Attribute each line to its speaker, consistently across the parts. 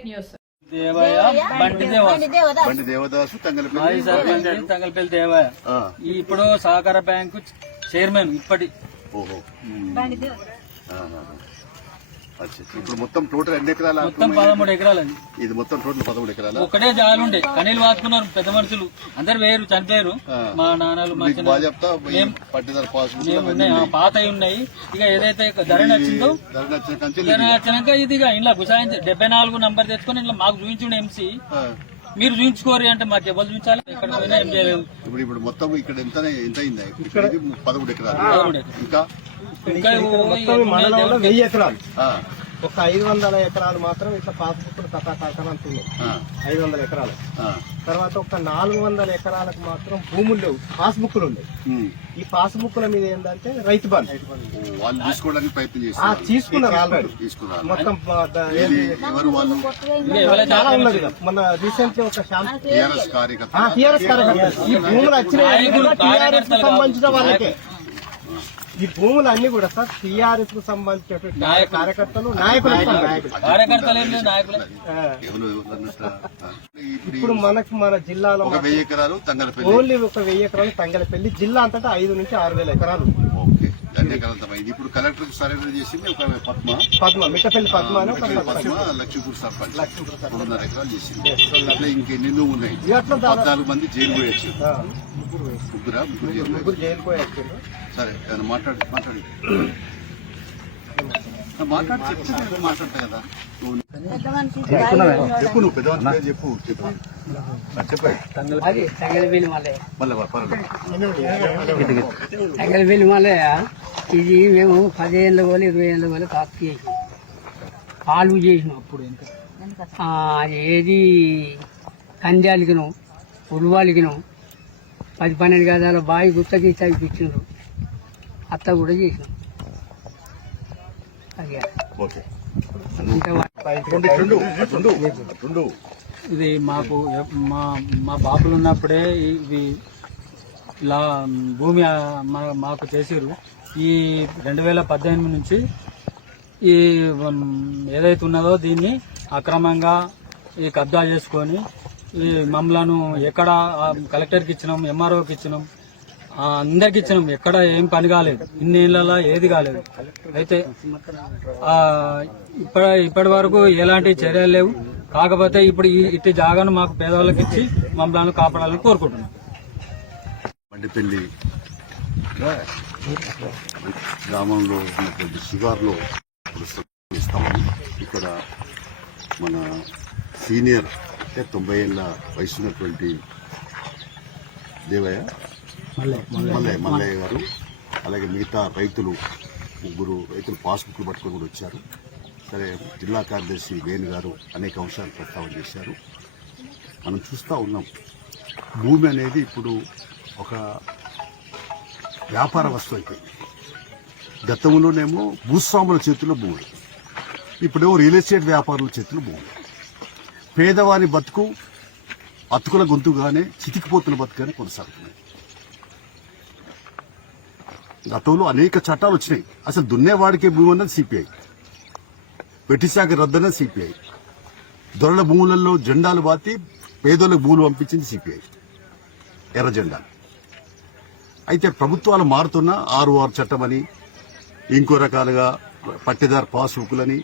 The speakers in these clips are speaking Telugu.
Speaker 1: ఫేక్ న్యూస్
Speaker 2: బండి దేవదాసు తంగలపల్లి
Speaker 3: సర్పంచ్ తంగలపల్లి దేవయ్య. ఇప్పుడు సహకార బ్యాంకు చైర్మన్ ఇప్పటి.
Speaker 2: ఓహో. ఇప్పుడు మొత్తం టోటల్ ఎన్ని ఎకరాల
Speaker 3: మొత్తం పదమూడు ఎకరాలండి.
Speaker 2: ఇది మొత్తం టోటల్ పదమూడు ఎకరాల?
Speaker 3: ఒకటే జాలుండే కనీలు వాసుకున్నారు పెద్ద మనుషులు. అందరు వేరు చనిపోయారు. మా నాన్నలు మా
Speaker 2: చెప్తా పట్టిదారు
Speaker 3: మేము ఉన్నాయి. ఇక ఏదైతే ధర నచ్చిందో
Speaker 2: ధర
Speaker 3: నచ్చినాక ఇది ఇక ఇంట్లో గుసాయించి డెబ్బై నాలుగు నంబర్ తెచ్చుకొని ఇంట్లో మాకు చూపించుండే ఎంసీ. మీరు చూపించుకోరు అంటే మాకు ఎవరు చూపించాలి? ఎక్కడ పోయినా ఏం చేయలేదు
Speaker 2: ఇప్పుడు ఇప్పుడు మొత్తం ఇక్కడ ఎంత ఎంత అయింది ఇక్కడ పదమూడు ఎకరాలు. ఇంకా
Speaker 3: ఇంకా
Speaker 4: మొత్తం ఈ మండలంలో వెయ్యి ఎకరాలు.
Speaker 2: ఆ,
Speaker 4: ఒక ఐదు వందల ఎకరాలు మాత్రం ఇట్లా పాస్బుక్ కథా కథనంతున్నాయి
Speaker 2: ఆ,
Speaker 4: ఐదు వందల ఎకరాలు.
Speaker 2: ఆ.
Speaker 4: తర్వాత ఒక నాలుగు వందల ఎకరాలకు మాత్రం భూములు లేవు. పాస్బుక్లు ఉన్నాయి.
Speaker 2: ఉమ్.
Speaker 4: ఈ పాస్బుక్ల మీద ఏంటంటే రైతు బంధు. తీసుకున్నారు. ఆల్రెడీ
Speaker 2: తీసుకున్నారు.
Speaker 4: మొత్తం చాలా ఉన్నది. మన రీసెంట్లీ ఒక
Speaker 2: టిఆర్ఎస్ కార్యకర్త.
Speaker 4: ఈ భూములు కు సంబంధించిన వాళ్ళకే. ఈ భూములు అన్ని కూడా సార్ టీఆర్ఎస్కు సంబంధించినటువంటి. కార్యకర్తలు నాయకులు.
Speaker 2: ఇప్పుడు
Speaker 4: మనకు మన జిల్లాలో
Speaker 2: ఒక వెయ్యి ఎకరాలు తంగలపల్లి.
Speaker 4: ఓన్లీ ఒక వెయ్యి ఎకరాలు తంగలపల్లి జిల్లా అంతటా ఐదు నుంచి ఆరు వేల ఎకరాలు.
Speaker 2: ఇప్పుడు కలెక్టర్ సరెండర్ చేసింది ఒక పద్మ.
Speaker 4: పద్మ మిట్టపల్లి పద్మ
Speaker 2: లక్ష్మీపూర్ సర్పంచ్. రెండున్నర ఎకరాలు చేసింది. అట్లా ఇంకెన్ని నువ్వు ఉన్నాయి? పద్నాలుగు మంది జైలు పోయొచ్చు
Speaker 4: ముగ్గురు.
Speaker 2: ముగ్గురా జైలు పోయొచ్చు. సరే మాట్లాడు మాట్లాడు. మాట్లాడు చెప్తే నేను మాట్లాడతా కదా. చెప్పు నువ్వు పెద్దవాళ్ళ చెప్పు చెప్పు.
Speaker 5: మల్లయ్య ఇది మేము పదిహేనుల పోలు ఇరవై ఏళ్ళ పోలు కాపు చేసినాం. కాలువ చేసినాం అప్పుడు ఇంకా. ఆ, ఏది కంజాలికినాం ఉలువాలికినాం పది పన్నెండు గదాల బావి గుత్తకి చదివించినారు అత్త కూడా చేసినాం. అది
Speaker 2: ఓకే.
Speaker 5: ఇంకా వా-
Speaker 2: రెండు రెండు రెండు రెండు.
Speaker 3: ఇది మాకు మా మా బాబులు ఉన్నప్పుడే ఇవి ఇలా భూమి మాకు చేసిరు ఈ రెండు వేల పద్దెనిమిది నుంచి ఈ ఏదైతే ఉన్నదో దీన్ని అక్రమంగా ఈ కబ్జా చేసుకొని ఈ మమ్మలను ఎక్కడ కలెక్టర్కి ఇచ్చినాం ఎంఆర్ఓకి ఇచ్చినాం. అందరికి ఇచ్చినాం. ఎక్కడ ఏం పని కాలేదు. ఇన్ని ఏళ్ళలో ఏది కాలేదు. అయితే ఇప్పటి ఇప్పటి వరకు ఎలాంటి చర్యలు లేవు. కాకపోతే ఇప్పుడు ఇట్టి జాగాను మాకు పేదవాళ్ళకి ఇచ్చి మమ్మల్ని కాపాడాలని కోరుకుంటున్నాం.
Speaker 2: బండిపల్లి గ్రామంలో ఉన్నటువంటి శివార్లో ఇక్కడ మన సీనియర్ అంటే తొంభై ఏళ్ళ వయసు ఉన్నటువంటి దేవయ్య మల్లయ్య మల్లయ్య గారు అలాగే మిగతా రైతులు ముగ్గురు రైతులు పాస్బుక్లు పట్టుకొని కూడా వచ్చారు. సరే జిల్లా కార్యదర్శి వేణు గారు అనేక అంశాలు ప్రస్తావన చేశారు. మనం చూస్తూ ఉన్నాం భూమి అనేది ఇప్పుడు ఒక వ్యాపార వస్తువు అయిపోయింది. గతంలోనేమో భూస్వాముల చేతిలో భూములు. ఇప్పుడేమో రియల్ ఎస్టేట్ వ్యాపారుల చేతిలో భూములు. పేదవాని బతుకు అతుకుల గొంతుగానే చితికిపోతున్న బతుకుగానే కొనసాగుతున్నాయి. గతంలో అనేక చట్టాలు వచ్చినాయి. అసలు దున్నేవాడికే భూమి అన్నది సిపిఐ వెట్టిశాఖ రద్దన్నది సిపిఐ దొరల భూములలో జెండాలు బాతి పేదోళ్ళకు భూములు పంపించింది సిపిఐ ఎర్ర జెండా అయితే ప్రభుత్వాలు మారుతున్న ఆరు ఆరు చట్టం అని ఇంకో రకాలుగా పట్టేదారు పాస్బుక్లని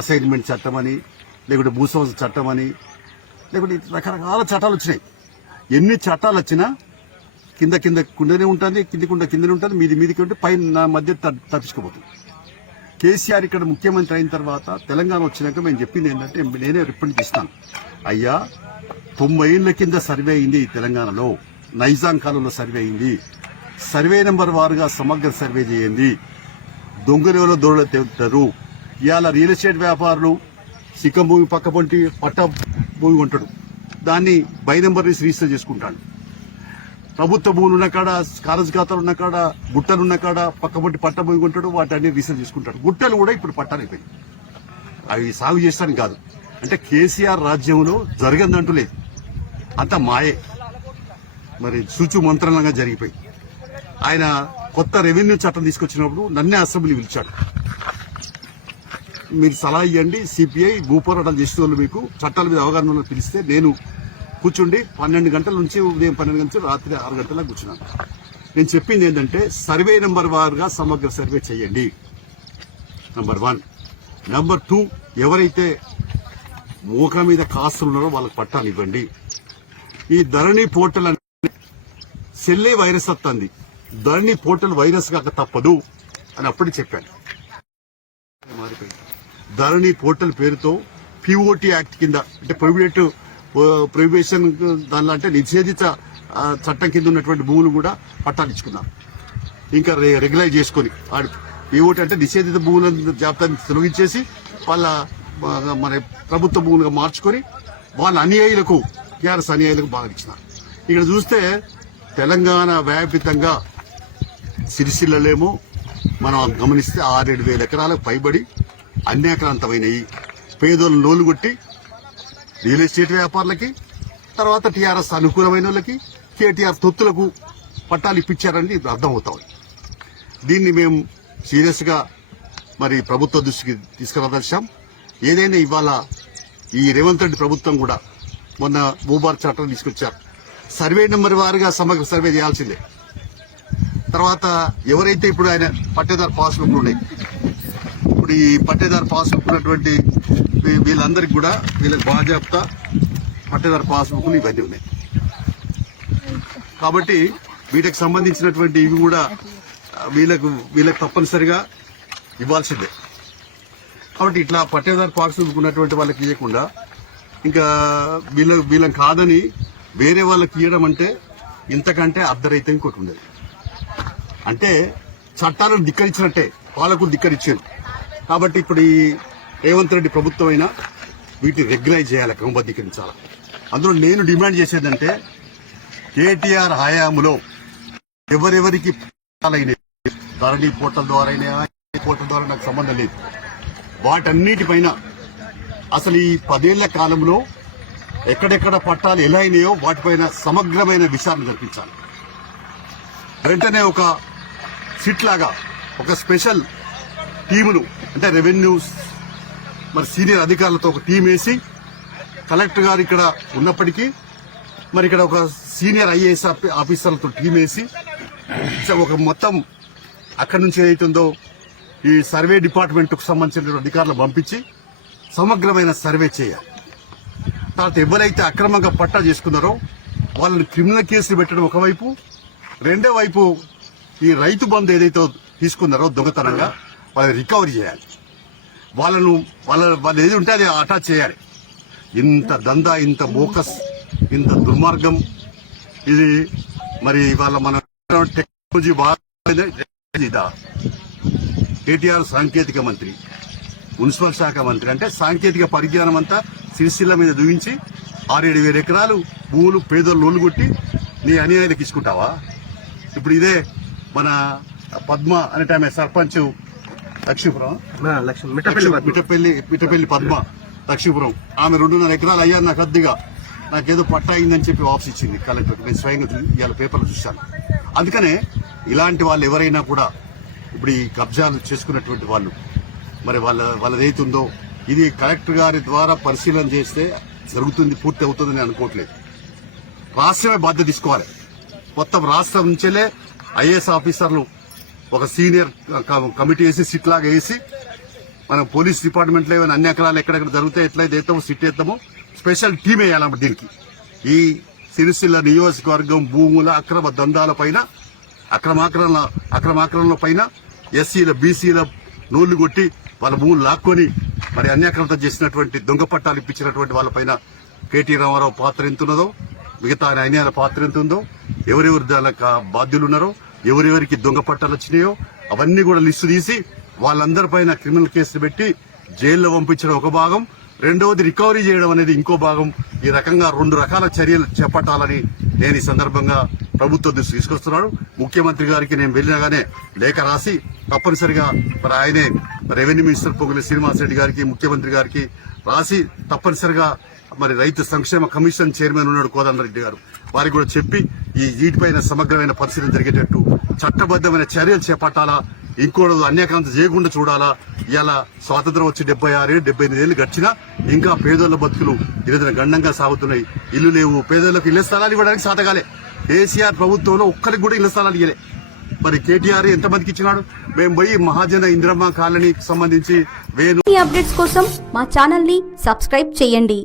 Speaker 2: అసైన్మెంట్ చట్టం అని లేకుంటే భూసంస్థ చట్టం అని లేకుంటే రకరకాల చట్టాలు వచ్చినాయి. ఎన్ని చట్టాలు వచ్చినా కింద కింద కుండనే ఉంటుంది కింది కుండ కిందనే ఉంటుంది మీది మీదికి ఉంటే పైన నా మధ్య తప్పించుకోబోతుంది. కేసీఆర్ ఇక్కడ ముఖ్యమంత్రి అయిన తర్వాత తెలంగాణ వచ్చినాక మేము చెప్పింది ఏంటంటే నేనే రిప్రజెంట్ ఇస్తాను అయ్యా తొంభై ఏళ్ళ కింద సర్వే అయింది ఈ తెలంగాణలో. నైజాం కాలంలో సర్వే అయింది. సర్వే నెంబర్ వారుగా సమగ్ర సర్వే చేయండి. దొంగలేవలో దొరలు తెలుపుతారు ఇవాళ రియల్ ఎస్టేట్ వ్యాపారులు సిక్కం భూమి పక్క పంటి పట్ట భూమి కొంటాడు. దాన్ని బై నెంబర్ రిజిస్టర్ చేసుకుంటాడు. ప్రభుత్వ భూములు ఉన్న కాడ కారజ్ ఖాతాలు ఉన్న కాడ గుట్టలు ఉన్న కాడ పక్కపొంటి పట్ట భూమి కొంటాడు వాటి అన్ని రిజిస్టర్ చేసుకుంటాడు. గుట్టలు కూడా ఇప్పుడు పట్టాలైపోయి అవి సాగు చేస్తాను కాదు. అంటే కేసీఆర్ రాజ్యంలో జరగదంటూ లేదు. అంత మాయే. మరి సూచు మంత్రంగా జరిగిపోయి ఆయన కొత్త రెవెన్యూ చట్టం తీసుకొచ్చినప్పుడు నన్నే అసెంబ్లీ పిలిచాడు. మీరు సలహా ఇవ్వండి సిపిఐ భూపోరాటం చేసే వాళ్ళు మీకు చట్టాల మీద అవగాహన పిలిస్తే నేను కూర్చుండి పన్నెండు గంటల నుంచి ఉదయం పన్నెండు గంటల నుంచి రాత్రి ఆరు గంటలకు కూర్చున్నాను. నేను చెప్పింది ఏంటంటే సర్వే నెంబర్ వారుగా సమగ్ర సర్వే చేయండి. నంబర్ వన్ నంబర్ టూ ఎవరైతే మూక మీద కాస్తులు ఉన్నారో వాళ్ళకి పట్టాలు ఇవ్వండి. ఈ ధరణి పోర్టల్ అంటే సెల్లే వైరస్ వస్తుంది. ధరణి పోర్టల్ వైరస్ కాక తప్పదు అని అప్పుడు చెప్పాను. మారిపోయింది. ధరణి పోర్టల్ పేరుతో పిఓటి యాక్ట్ కింద అంటే ప్రొహిబిట్ ప్రొహిబిషన్ దానిలో అంటే నిషేధిత చట్టం కింద ఉన్నటువంటి భూములు కూడా పట్టాలు ఇచ్చుకున్నారు ఇంకా రెగ్యులైజ్ చేసుకొని ఏమిటి అంటే నిషేధిత భూముల జాబితాని తొలగించేసి వాళ్ళ మన ప్రభుత్వ భూములుగా మార్చుకొని వాళ్ళ అనుయాయులకు టీఆర్ఎస్ అనుయాయులకు బాగా ఇచ్చినారు ఇక్కడ చూస్తే తెలంగాణ వ్యాపితంగా సిరిసిల్లలేమో మనం గమనిస్తే ఆరేడు వేల ఎకరాలకు పైబడి అన్యాక్రాంతమైనవి పేదోళ్ళు లోలు కొట్టి రియల్ ఎస్టేట్ వ్యాపారులకి తర్వాత టీఆర్ఎస్ అనుకూలమైన వాళ్ళకి కేటీఆర్ తొత్తులకు పట్టాలు ఇప్పించారని అర్థమవుతా ఉంది దీన్ని మేము సీరియస్గా మరి ప్రభుత్వ దృష్టికి తీసుకురాదర్శాం. ఏదైనా ఇవాళ ఈ రేవంత్ రెడ్డి ప్రభుత్వం కూడా మొన్న భూభార్ చట్టం తీసుకొచ్చారు. సర్వే నెంబర్ వారిగా సమగ్ర సర్వే చేయాల్సిందే. తర్వాత ఎవరైతే ఇప్పుడు ఆయన పట్టేదారు పాస్బుక్లు ఉన్నాయి ఇప్పుడు ఈ పట్టేదారు పాస్బుక్ ఉన్నటువంటి వీళ్ళందరికీ కూడా వీళ్ళకి బాధ్యత పట్టేదారు పాస్బుక్లు ఇవన్నీ ఉన్నాయి. కాబట్టి వీటికి సంబంధించినటువంటి ఇవి కూడా వీళ్ళకు వీళ్ళకి తప్పనిసరిగా ఇవ్వాల్సిందే. కాబట్టి ఇట్లా పట్టేదారు పాస్బుక్ ఉన్నటువంటి వాళ్ళకి ఇవ్వకుండా ఇంకా వీళ్ళ వీళ్ళని కాదని వేరే వాళ్ళకి ఇవ్వడం అంటే ఇంతకంటే అర్ధరైతే ఇంకోటి ఉండదు. అంటే చట్టాలను ధిక్కరించినట్టే పాలకులు ధిక్కరించారు కాబట్టి ఇప్పుడు ఈ రేవంత్ రెడ్డి ప్రభుత్వం అయినా వీటిని రెగ్యులైజ్ చేయాలి క్రమబద్ధీకరించాలి. అందులో నేను డిమాండ్ చేసేదంటే కేటీఆర్ హయాంలో ఎవరెవరికి పట్టాలైనవి, ధరణి పోర్టల్ ద్వారా అయినా, ఈ పోర్టల్ ద్వారా నాకు సంబంధం లేదు. వాటన్నిటిపైన అసలు ఈ పదేళ్ళ కాలంలో ఎక్కడెక్కడ పట్టాలు ఎలా అయినాయో వాటిపైన సమగ్రమైన విచారణ జరిపించాలి. వెంటనే ఒక సిట్ లాగా ఒక స్పెషల్ టీమును అంటే రెవెన్యూ మరి సీనియర్ అధికారులతో ఒక టీం వేసి కలెక్టర్ గారు ఇక్కడ ఉన్నప్పటికీ మరి ఇక్కడ ఒక సీనియర్ ఐఏఎస్ ఆఫీసర్లతో టీం వేసి ఒక మొత్తం అక్కడి నుంచి ఏదైతుందో ఈ సర్వే డిపార్ట్మెంట్కు సంబంధించిన అధికారులు పంపించి సమగ్రమైన సర్వే చేయాలి. తర్వాత ఎవరైతే అక్రమంగా పట్టా చేసుకున్నారో వాళ్ళని క్రిమినల్ కేసులు పెట్టడం ఒకవైపు రెండో వైపు ఈ రైతు బంధు ఏదైతే తీసుకున్నారో దొంగతనంగా వాళ్ళని రికవరీ చేయాలి. వాళ్ళను వాళ్ళ వాళ్ళు ఏది ఉంటే అది అటాచ్ చేయాలి. ఇంత దందా ఇంత బోకస్ ఇంత దుర్మార్గం. ఇది మరి ఇవాళ మన టెక్నాలజీ బాగా కేటీఆర్ సాంకేతిక మంత్రి మున్సిపల్ శాఖ మంత్రి అంటే సాంకేతిక పరిజ్ఞానం అంతా సిరిసిల్ల మీద దూయించి ఆరేడు వేల ఎకరాలు భూములు పేదలు లోన్లు కొట్టి నీ అన్యాయానికి ఇచ్చుకుంటావా? ఇప్పుడు ఇదే మన పద్మ అనేట ఆమె సర్పంచ్ లక్ష్మీపురం.
Speaker 4: లక్ష్మి. మిట్టపల్లి
Speaker 2: మిట్టపల్లి పద్మ. లక్ష్మీపురం. ఆమె రెండున్నర ఎకరాలు అయ్యా నాకు అద్దెగా. నాకేదో పట్టా అయిందని చెప్పి వాపస్ ఇచ్చింది కలెక్టర్. నేను స్వయంగా ఇవాళ పేపర్లో చూశాను. అందుకనే ఇలాంటి వాళ్ళు ఎవరైనా కూడా ఇప్పుడు ఈ కబ్జాలు చేసుకున్నటువంటి వాళ్ళు మరి వాళ్ళ వాళ్ళది ఏతుందో ఇది కలెక్టర్ గారి ద్వారా పరిశీలన చేస్తే జరుగుతుంది పూర్తి అవుతుందని అనుకోవట్లేదు. రాష్ట్రమే బాధ్యత తీసుకోవాలి. మొత్తం రాష్ట్రం నుంచేలే ఐఏఎస్ ఆఫీసర్లు ఒక సీనియర్ కమిటీ వేసి సిట్ లాగా వేసి మనం పోలీస్ డిపార్ట్మెంట్లో ఏమైనా అన్ని అక్రాలు ఎక్కడెక్కడ జరిగితే ఎట్లయితే ఎత్తామో సిట్ ఎత్తామో స్పెషల్ టీం వేయాలన్నమాట దీనికి. ఈ సిరిసిల్ల నియోజకవర్గం భూముల అక్రమ దందాల పైన అక్రమాక్రమణ అక్రమాక్రమణ పైన ఎస్సీల బీసీల నోళ్ళు కొట్టి వాళ్ళ భూములు లాక్కొని మరి అన్యాక్రమత చేసినటువంటి దొంగ పట్టాలు ఇప్పించినటువంటి వాళ్ళపైన కేటీ రామారావు పాత్ర ఎంతున్నదో మిగతా ఆయన పాత్ర ఎంత ఉందో ఎవరెవరు దానికి బాధ్యులు ఉన్నారో ఎవరెవరికి దొంగ పట్టాలు వచ్చినాయో అవన్నీ కూడా లిస్టు తీసి వాళ్ళందరిపైన క్రిమినల్ కేసులు పెట్టి జైల్లో పంపించడం ఒక భాగం. రెండవది రికవరీ చేయడం అనేది ఇంకో భాగం. ఈ రకంగా రెండు రకాల చర్యలు చేపట్టాలని నేను ఈ సందర్భంగా ప్రభుత్వ దృష్టి తీసుకొస్తున్నాను. ముఖ్యమంత్రి గారికి నేను వెళ్ళినగానే లేఖ రాసి తప్పనిసరిగా మరి ఆయనే రెవెన్యూ మినిస్టర్ పొంగుల శ్రీనివాసరెడ్డి గారికి ముఖ్యమంత్రి గారికి రాసి తప్పనిసరిగా మరి రైతు సంక్షేమ కమిషన్ చైర్మన్ ఉన్నాడు కోదండరెడ్డి గారు. వారికి కూడా చెప్పి ఈ వీటిపైన సమగ్రమైన పరిశీలన జరిగేటట్టు చట్టబద్ధమైన చర్యలు చేపట్టాలా? ఇంకోటి అన్యాకాంత చేయకుండా చూడాలా? ఇలా స్వాతంత్రం వచ్చి డెబ్బై ఆరు డెబ్బై ఎనిమిది ఏళ్ళు గడిచినా ఇంకా పేదోళ్ళ బతుకులు ఈరోజున గండంగా సాగుతున్నాయి. ఇల్లు లేవు. పేదోళ్ళకి ఇళ్ళ స్థలాలు ఇవ్వడానికి సాధగాలే కేసీఆర్ ప్రభుత్వంలో ఒక్కరికి కూడా ఇళ్ళ స్థలాలు ఇవ్వలే మరి కేటీఆర్ ఎంతమందికి ఇచ్చినాడు? మేము పోయి మహాజన ఇంద్రమ్మ కాలనీకి సంబంధించి వేణు
Speaker 1: అప్డేట్స్ కోసం మా ఛానల్ని సబ్స్క్రైబ్ చేయండి.